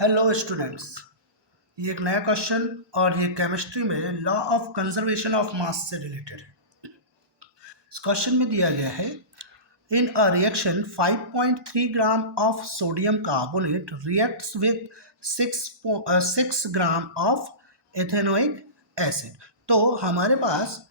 Hello students. ये एक नया क्वेश्चन और ये केमिस्ट्री में law of conservation of mass से रिलेटेड है। इस क्वेश्चन में दिया गया है in a reaction 5.3 gram of sodium carbonate reacts with 6 gram of ethanoic acid. तो हमारे पास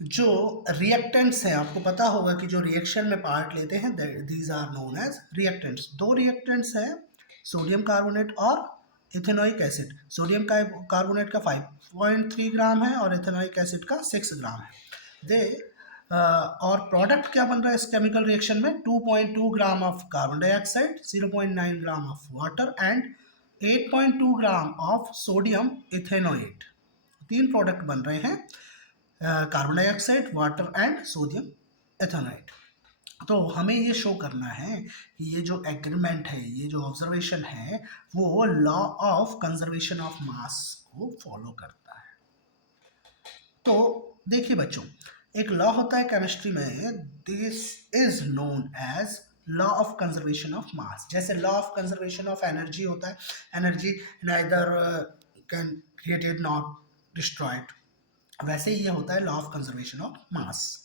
जो रिएक्टेंट्स हैं, आपको पता होगा कि जो रिएक्शन में पार्ट लेते हैं these are known as reactants. दो रिएक्टेंट्स हैं, सोडियम कार्बोनेट और इथेनोइक एसिड। सोडियम का कार्बोनेट का 5.3 ग्राम है और इथेनोइक एसिड का 6 ग्राम है। दे और प्रोडक्ट क्या बन रहा है इस केमिकल रिएक्शन में? 2.2 gram of carbon dioxide, 0.9 gram of water and 8.2 gram of sodium ethanoate. तीन प्रोडक्ट बन रहे हैं, carbon dioxide, water and sodium ethanoate. तो हमें ये शो करना है कि ये जो एग्रीमेंट है, ये जो ऑब्जर्वेशन है, वो लॉ ऑफ कंजर्वेशन ऑफ मास को फॉलो करता है। तो देखिए बच्चों, एक लॉ होता है केमिस्ट्री में, this is known as law of conservation of mass. जैसे law of conservation of energy होता है, energy neither can created not destroyed, वैसे ये होता है law of conservation of mass.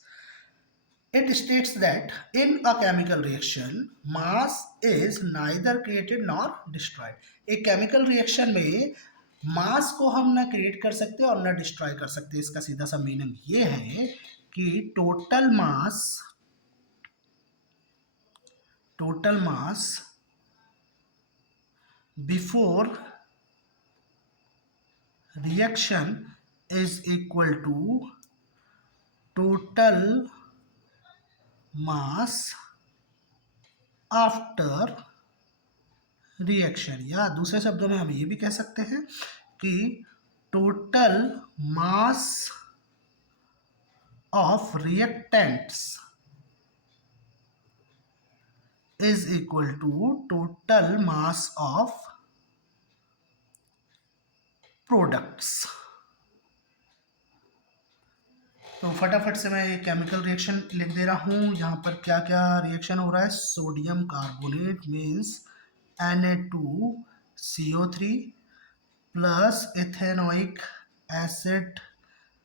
It states that in a chemical reaction mass is neither created nor destroyed. एक chemical reaction में mass को हम ना क्रिएट कर सकते और ना डिस्ट्रॉय कर सकते। इसका सीधा सा मीनिंग ये है कि total mass before reaction is equal to total mass after reaction. या दूसरे शब्दों में हम ये भी कह सकते हैं कि total mass of reactants is equal to total mass of products. तो फटाफट से मैं ये केमिकल रिएक्शन लिख दे रहा हूँ। यहाँ पर क्या क्या रिएक्शन हो रहा है? Sodium carbonate means Na2CO3 plus ethanoic acid,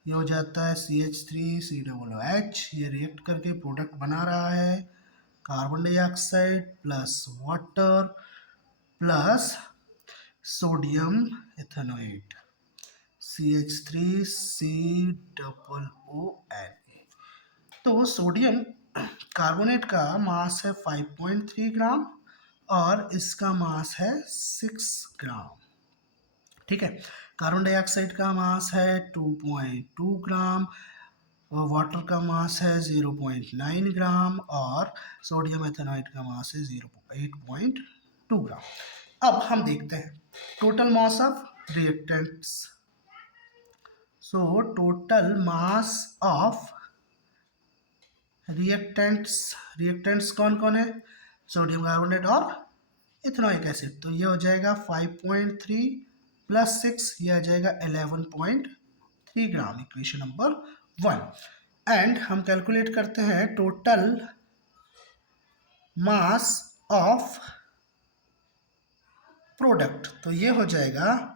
ये हो जाता है CH3COOH। ये रिएक्ट करके प्रोडक्ट बना रहा है carbon dioxide plus water plus sodium ethanoate CH3COON। तो सोडियम कार्बोनेट का मास है 5.3 ग्राम और इसका मास है 6 ग्राम। ठीक है। कार्बन डाइऑक्साइड का मास है 2.2 ग्राम, वाटर का मास है 0.9 ग्राम और सोडियम एथेनॉइड का मास है 8.2 ग्राम। अब हम देखते हैं total mass of reactants. So total mass of reactants कौन कौन है? सोडियम कार्बोनेट और इथेनोइक एसिड। तो ये हो जाएगा 5.3 प्लस 6, ये आ जाएगा 11.3 ग्राम, इक्वेशन नंबर 1। एंड हम कैलकुलेट करते हैं टोटल मास ऑफ प्रोडक्ट। तो ये हो जाएगा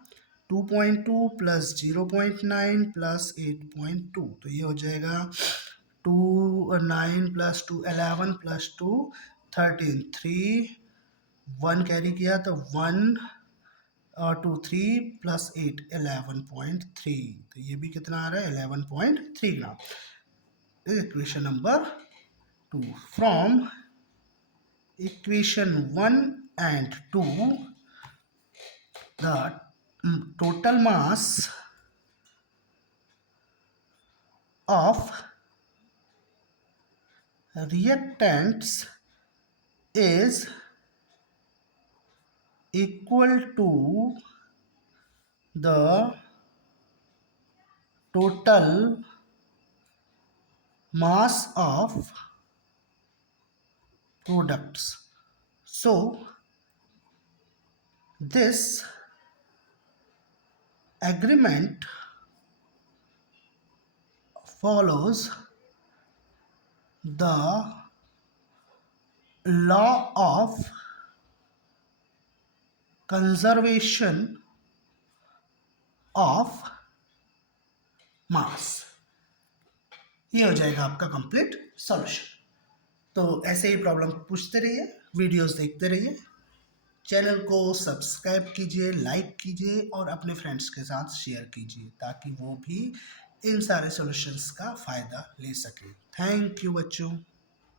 2.2 प्लस 0.9 प्लस 8.2। तो ये हो जाएगा 9 प्लस 2 11 प्लस 2 13, 3 1 कैरी किया तो 1 और 2 3 प्लस 8 11.3। तो ये भी कितना आ रहा है? 11.3 ग्राम। Equation number 2। From equation 1 and 2 the total mass of reactants is equal to the total mass of products. So this agreement follows the law of conservation of मास, ये हो जाएगा आपका कंप्लीट सॉल्यूशन। तो ऐसे ही प्रॉब्लम पूछते रहिए, वीडियोस देखते रहिए, चैनल को सब्सक्राइब कीजिए, लाइक कीजिए और अपने फ्रेंड्स के साथ शेयर कीजिए ताकि वो भी इन सारे सॉल्यूशंस का फ़ायदा ले सकें। थैंक यू बच्चों।